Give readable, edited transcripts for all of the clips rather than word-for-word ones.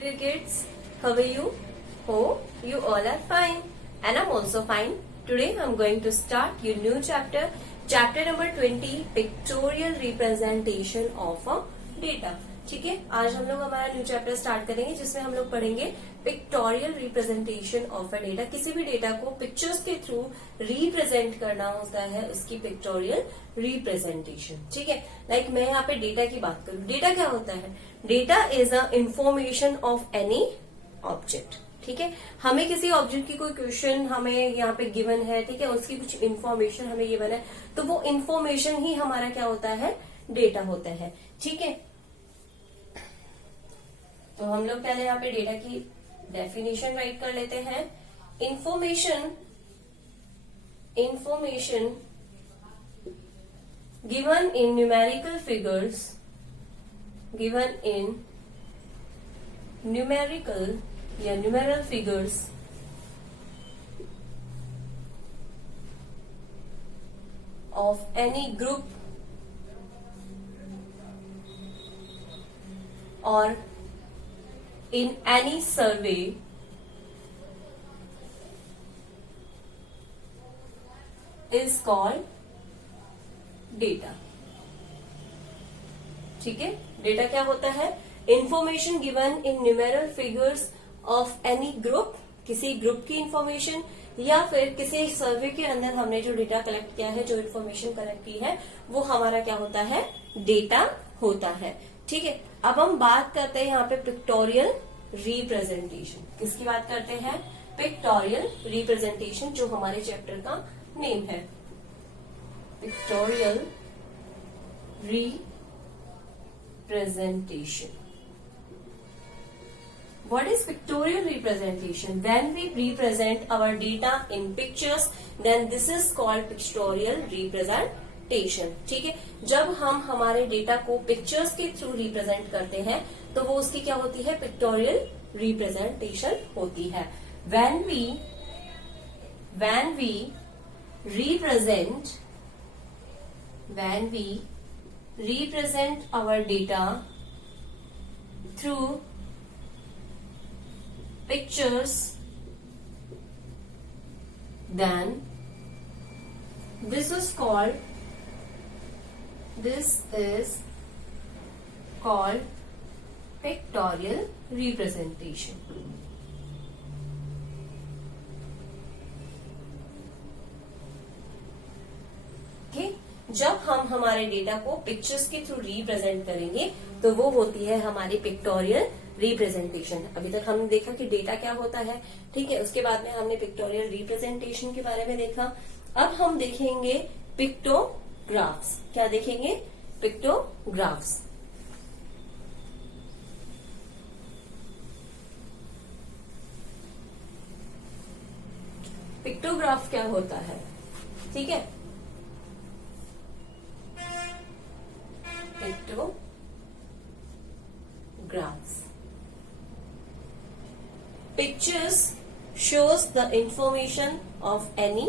dear kids, how are you? Hope you all are fine and I'm also fine. Today I'm going to start your new chapter, chapter number 20, pictorial representation of a data. ठीक है, आज हम लोग हमारा new chapter start करेंगे जिसमें हम लोग पढ़ेंगे pictorial representation of a data. किसी भी डेटा को पिक्चर्स के थ्रू रिप्रेजेंट करना होता है उसकी पिक्टोरियल रिप्रेजेंटेशन। ठीक है, लाइक मैं यहाँ पे डेटा की बात करूँ, डेटा क्या होता है? Data is a information of any object. ठीक है, हमें किसी ऑब्जेक्ट की कोई क्वेश्चन हमें यहाँ पे गिवन है, ठीक है, उसकी कुछ इन्फॉर्मेशन हमें गिवन है, तो वो इन्फॉर्मेशन ही हमारा क्या होता है? डेटा होता है। ठीक है, तो हम लोग पहले यहाँ पे डेटा की डेफिनेशन राइट कर लेते हैं। Information given in numerical figures, given in numerical या numeral figures of any group और in any survey is called data। ठीक है, डेटा क्या होता है? Information given in numeral figures of any group, किसी ग्रुप की इंफॉर्मेशन या फिर किसी सर्वे के अंदर हमने जो डेटा कलेक्ट किया है, जो इंफॉर्मेशन कलेक्ट की है, वो हमारा क्या होता है? डेटा होता है। ठीक है, अब हम बात करते हैं यहाँ पे पिक्टोरियल रिप्रेजेंटेशन। किसकी बात करते हैं? पिक्टोरियल रिप्रेजेंटेशन, जो हमारे चैप्टर का नेम है। Pictorial representation. What is pictorial representation? When we represent our data in pictures, then this is called pictorial representation। ठीक है, जब हम हमारे डेटा को पिक्चर्स के थ्रू रिप्रेजेंट करते हैं तो वो उसकी क्या होती है? पिक्टोरियल रिप्रेजेंटेशन होती है। When we represent our data through pictures, then this is called pictorial representation। Okay? जब हम हमारे डेटा को पिक्चर्स के थ्रू रिप्रेजेंट करेंगे तो वो होती है हमारी पिक्टोरियल रिप्रेजेंटेशन। अभी तक हमने देखा कि डेटा क्या होता है, ठीक है, उसके बाद में हमने पिक्टोरियल रिप्रेजेंटेशन के बारे में देखा। अब हम देखेंगे पिक्टोग्राफ्स। क्या देखेंगे? पिक्टोग्राफ्स। पिक्टोग्राफ क्या होता है? ठीक है, pictographs. Pictures shows the information of any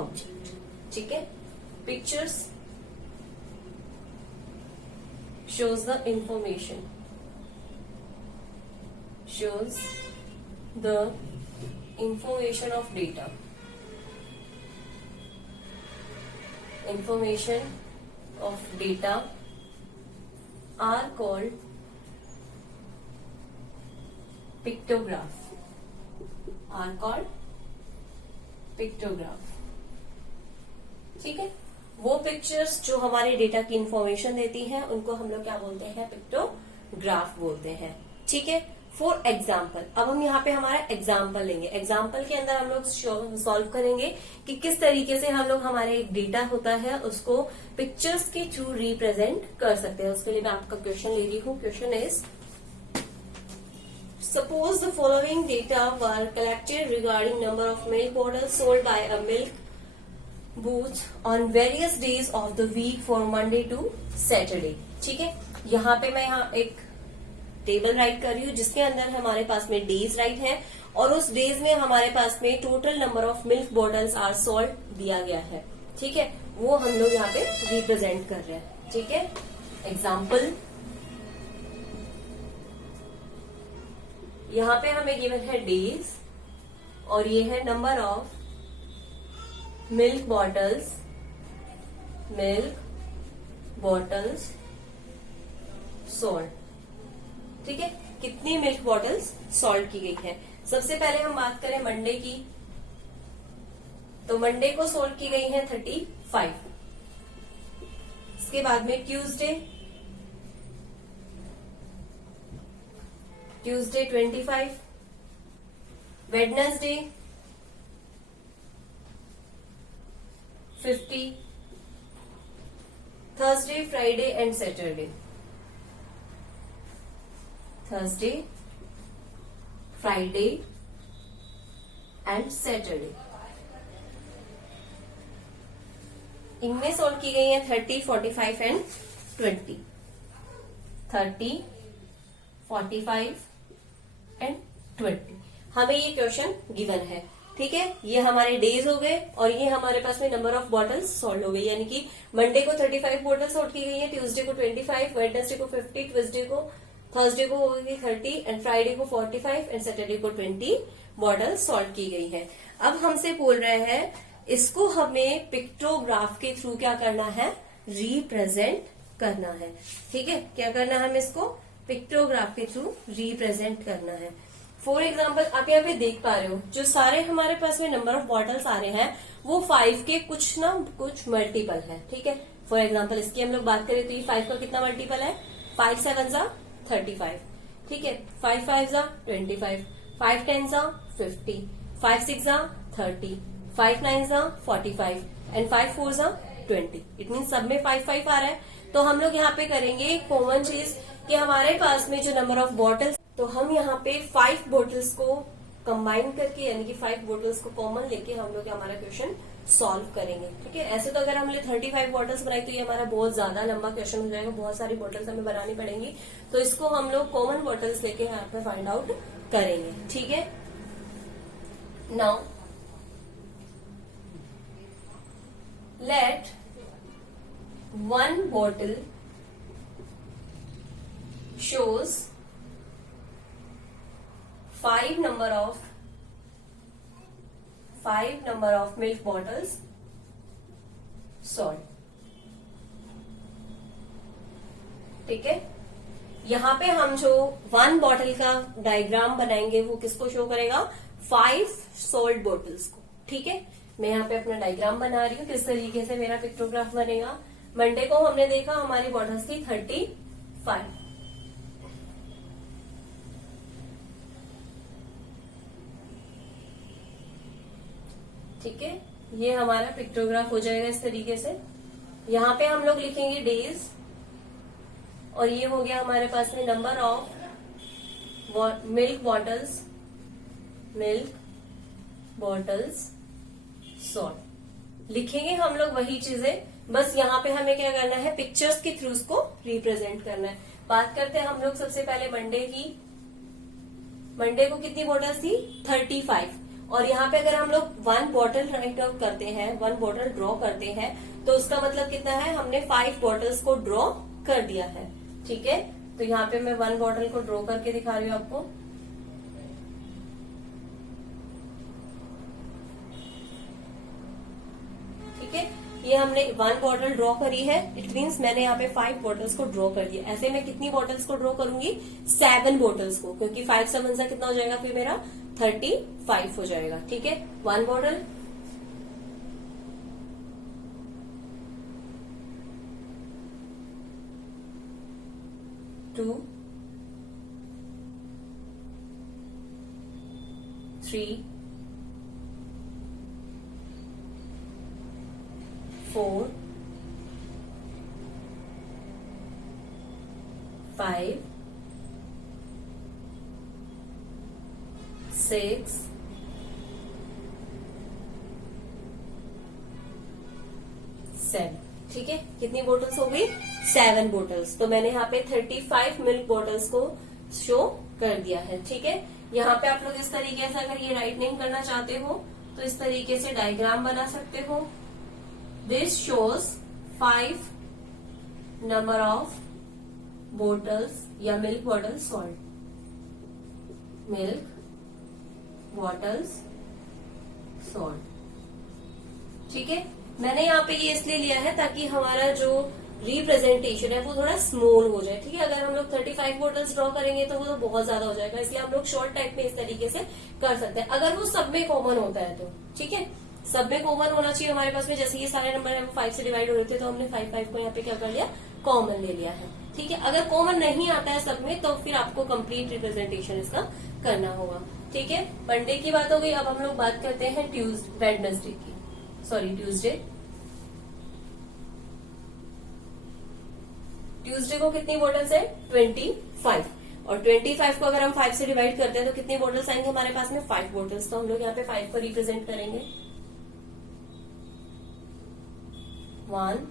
object। ठीक है, pictures shows the information of data। Information of data are called pictograph. ठीक है, वो पिक्चर्स जो हमारे डेटा की इंफॉर्मेशन देती हैं उनको हम लोग क्या बोलते हैं? पिक्टोग्राफ बोलते हैं। ठीक है, फॉर एग्जाम्पल, अब हम यहाँ पे हमारा एग्जाम्पल लेंगे। एग्जाम्पल के अंदर हम लोग सॉल्व करेंगे कि किस तरीके से हम लोग हमारे एक डेटा होता है उसको पिक्चर्स के थ्रू रिप्रेजेंट कर सकते हैं। उसके लिए मैं आपका क्वेश्चन ले रही हूँ। Question is, suppose the following data were collected regarding number of milk bottles sold by a milk booth on various days of the week for Monday to Saturday। ठीक है, यहाँ पे मैं यहाँ एक टेबल राइट कर रही हूँ जिसके अंदर हमारे पास में डेज राइट है और उस डेज में हमारे पास में total number of milk bottles are sold दिया गया है। ठीक है, वो हम लोग यहाँ पे रिप्रेजेंट कर रहे हैं। ठीक है, एग्जाम्पल यहाँ पे हमें गिवन है डेज और ये है number of milk bottles sold. ठीक है, कितनी मिल्क बॉटल्स सोल्ड की गई है। सबसे पहले हम बात करें मंडे की, तो मंडे को सोल्ड की गई है 35। इसके बाद में Tuesday 25, Wednesday 50, Thursday, Friday and Saturday, Thursday, Friday and Saturday, इनमें सोल्व की गई है 30, 45 एंड 20, 30, 45 एंड 20। हमें ये क्वेश्चन गिवन है। ठीक है, ये हमारे डेज हो गए और ये हमारे पास में नंबर ऑफ बॉटल्स सोल्ड हो गई, यानी कि मंडे को 35 बॉटल सोल्ड की गई है, ट्यूसडे को 25, वेडनेसडे को 50, थर्सडे को हो गई 30 एंड फ्राइडे को 45 एंड सैटरडे को 20 बॉटल सोल्व की गई है। अब हमसे बोल रहे हैं इसको हमें पिक्टोग्राफ के थ्रू क्या करना है, रिप्रेजेंट करना है। ठीक है, क्या करना है, हमें इसको पिक्टोग्राफ के थ्रू रिप्रेजेंट करना है। फॉर एग्जाम्पल आप यहाँ पे देख पा रहे हो जो सारे हमारे पास में नंबर ऑफ बॉटल्स आ रहे हैं वो 5 के कुछ मल्टीपल है। ठीक है, फॉर एग्जाम्पल इसकी हम लोग बात करें तो ये 5 का कितना मल्टीपल है, 5 7 35। ठीक है, 5 5 25, 5 10 50, 5 6 30, 5 9 45 एंड 5 4 20। इट मीन सब में 5 5 आ रहा है। तो हम लोग यहाँ पे करेंगे कॉमन चीज कि हमारे पास में जो नंबर ऑफ बॉटल्स, तो हम यहाँ पे 5 बॉटल्स को कंबाइन करके यानी कि 5 बॉटल्स को कॉमन लेके हम लोग हमारा क्वेश्चन सॉल्व करेंगे। ठीक है, ऐसे तो अगर हमने 35 बॉटल्स बनाई तो ये हमारा बहुत ज्यादा लंबा क्वेश्चन हो जाएगा, बहुत सारी बॉटल्स हमें बनानी पड़ेंगी। तो इसको हम लोग कॉमन बॉटल्स लेके यहाँ पे फाइंड आउट करेंगे। ठीक है, now let 1 bottle shows 5 number of milk bottles sold। ठीक है, यहाँ पे हम जो 1 बॉटल का डायग्राम बनाएंगे वो किसको शो करेगा, 5 सोल्ड बॉटल्स को। ठीक है, मैं यहाँ पे अपना डायग्राम बना रही हूँ किस तरीके से मेरा पिक्टोग्राफ बनेगा। मंडे को हमने देखा हमारी बॉटल्स थी 35। ठीक है, ये हमारा पिक्टोग्राफ हो जाएगा इस तरीके से। यहाँ पे हम लोग लिखेंगे डेज और ये हो गया हमारे पास में number of milk bottles sold. लिखेंगे हम लोग वही चीजें, बस यहाँ पे हमें क्या करना है, पिक्चर्स के थ्रू उसको रिप्रेजेंट करना है। बात करते हैं हम लोग सबसे पहले मंडे की। मंडे को कितनी बॉटल्स थी, 35। और यहाँ पे अगर हम लोग 1 बॉटल राइट आउट करते हैं, 1 बॉटल ड्रॉ करते हैं, तो उसका मतलब कितना है, हमने 5 बॉटल्स को ड्रॉ कर दिया है। ठीक है, तो यहाँ पे मैं 1 बॉटल को ड्रॉ करके दिखा रही हूँ आपको। ठीक है, ये हमने 1 बॉटल ड्रॉ करी है, इट मीन्स मैंने यहाँ पे 5 बॉटल्स को ड्रॉ कर दिया। ऐसे मैं कितनी बॉटल्स को ड्रॉ करूंगी, 7 बॉटल्स को, क्योंकि 5 7 से कितना हो जाएगा फिर मेरा 35 हो जाएगा। ठीक है, 1 बॉटल, 2 3 4 5 6 7। ठीक है, कितनी बोटल्स हो गई, 7 बोटल्स। तो मैंने यहाँ पे 35 मिल्क बोटल्स को शो कर दिया है। ठीक है, यहाँ पे आप लोग इस तरीके से अगर ये राइट नहीं करना चाहते हो तो इस तरीके से डायग्राम बना सकते हो। This shows 5 number of bottles या milk bottles sold. Milk, bottles, salt. ठीक है, मैंने यहाँ पे ये इसलिए लिया है ताकि हमारा जो रिप्रेजेंटेशन है वो थोड़ा स्मॉल हो जाए। ठीक है, अगर हम लोग 35 बॉटल्स ड्रॉ करेंगे तो वो तो बहुत ज्यादा हो जाएगा, इसलिए हम लोग शॉर्ट टाइप में इस तरीके से कर सकते हैं, अगर वो सब में कॉमन होता है तो। ठीक है, सब में कॉमन होना चाहिए हमारे पास में। जैसे ये सारे नंबर हम 5 से डिवाइड हो रहे थे तो हमने 5 को यहाँ पे क्या कर लिया, कॉमन ले लिया है। ठीक है, अगर कॉमन नहीं आता है सब में तो फिर आपको कंप्लीट रिप्रेजेंटेशन इसका करना होगा। ठीक है, मंडे की बात हो गई। अब हम लोग बात करते हैं वेडनेसडे की, सॉरी ट्यूसडे। ट्यूसडे को कितनी बॉटल्स है, 25, और 25 को अगर हम 5 से डिवाइड करते हैं तो कितनी बॉटल्स आएंगे हमारे पास में, 5 बॉटल्स। तो हम लोग यहाँ पे 5 को रिप्रेजेंट करेंगे। 1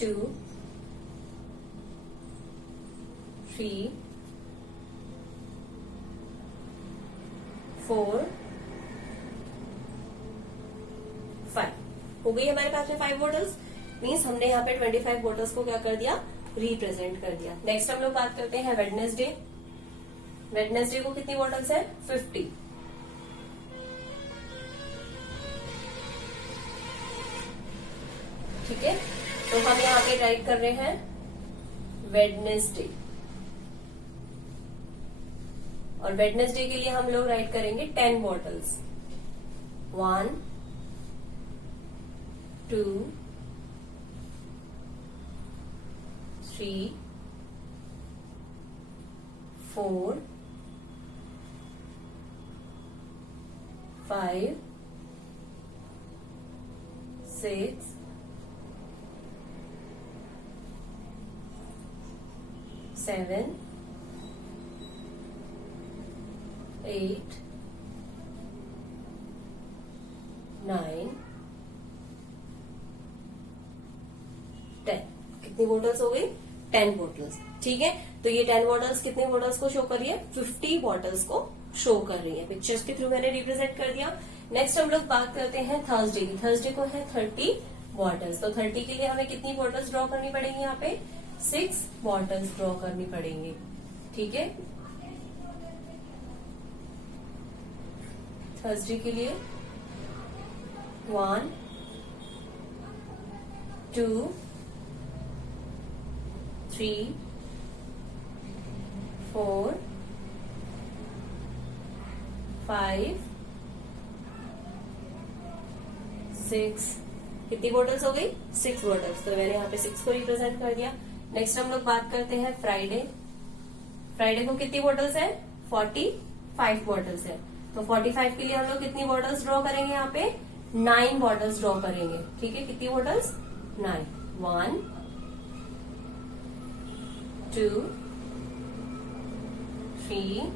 2 3 4 5 हो गई हमारे पास में 5 बॉटल्स। मीन्स हमने यहाँ पे 25 बॉटल्स को क्या कर दिया, रिप्रेजेंट कर दिया। नेक्स्ट हम लोग बात करते हैं वेडनेसडे। वेडनेसडे को कितनी बॉटल्स है, 50। ठीक है, तो हम यहाँ पे राइट कर रहे हैं वेडनेसडे, और वेडनेसडे के लिए हम लोग राइट करेंगे 10 बॉटल्स। 1 2 3 4 5 6 7 8 9 10। कितनी बॉटल्स हो गई, 10 बॉटल्स। ठीक है, तो ये 10 बॉटल्स कितने बॉटल्स को शो कर रही है, 50 बॉटल्स को शो कर रही है। पिक्चर्स के थ्रू मैंने रिप्रेजेंट कर दिया। नेक्स्ट हम लोग बात करते हैं थर्सडे की। थर्सडे को है 30 बॉटल्स। तो 30 के लिए हमें कितनी बॉटल्स ड्रॉ करनी पड़ेंगी, यहाँ पे 6 बॉटल्स ड्रॉ करनी पड़ेंगी। ठीक है, थर्सडे के लिए 1 2 3 4 5 6। कितनी बॉटल्स हो गई, 6 बॉटल्स। तो मैंने यहाँ पे 6 को रिप्रेजेंट कर दिया। नेक्स्ट हम लोग बात करते हैं फ्राइडे। फ्राइडे को कितनी बॉटल्स है, 45 बॉटल्स है। तो 45 के लिए हम लोग कितनी बॉटल्स ड्रॉ करेंगे, यहाँ पे 9 बॉटल्स ड्रॉ करेंगे। ठीक है, कितनी बॉटल्स, 9। 1 2 3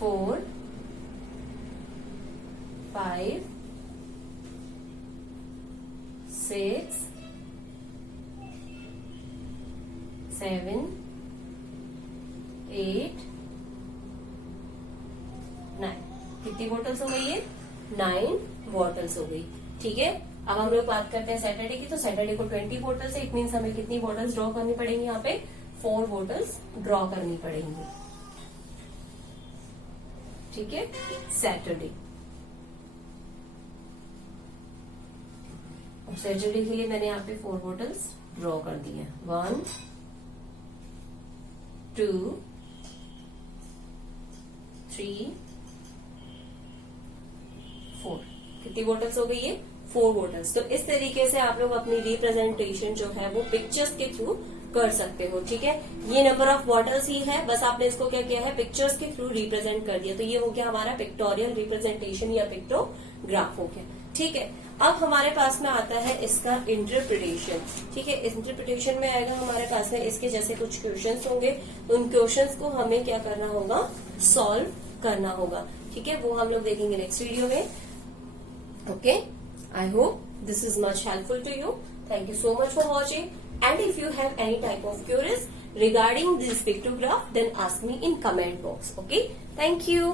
4 5 6 7 8 9। कितनी बॉटल्स हो गई है, 9 बॉटल्स हो गई। ठीक है, अब हम लोग बात करते हैं सैटरडे की। तो सैटरडे को 20 बॉटल्स है। इट मीन्स हमें कितनी बॉटल्स ड्रॉ करनी पड़ेंगी, यहाँ पे 4 बॉटल्स ड्रॉ करनी पड़ेंगी। ठीक है, सैटरडे। और सैटरडे के लिए मैंने यहाँ पे 4 बॉटल्स ड्रॉ कर दी है। 1 2 3 4। कितनी बॉटल्स हो गई है, 4 बॉटल्स। तो इस तरीके से आप लोग अपनी रिप्रेजेंटेशन जो है वो पिक्चर्स के थ्रू कर सकते हो। ठीक है, ये नंबर ऑफ बॉटल्स ही है, बस आपने इसको क्या किया है, पिक्चर्स के थ्रू रिप्रेजेंट कर दिया। तो ये हो गया हमारा पिक्टोरियल रिप्रेजेंटेशन या पिक्टोग्राफ हो गया। ठीक है, अब हमारे पास में आता है इसका इंटरप्रिटेशन। ठीक है, इंटरप्रिटेशन में आएगा हमारे पास में इसके जैसे कुछ क्वेश्चंस होंगे। तो उन क्वेश्चंस को हमें क्या करना होगा, सॉल्व करना होगा। ठीक है, वो हम लोग देखेंगे नेक्स्ट वीडियो में। Okay, I hope this is much helpful to you. Thank you so much for watching. And if you have any type of queries regarding this pictograph, then ask me in comment box. Okay, thank you.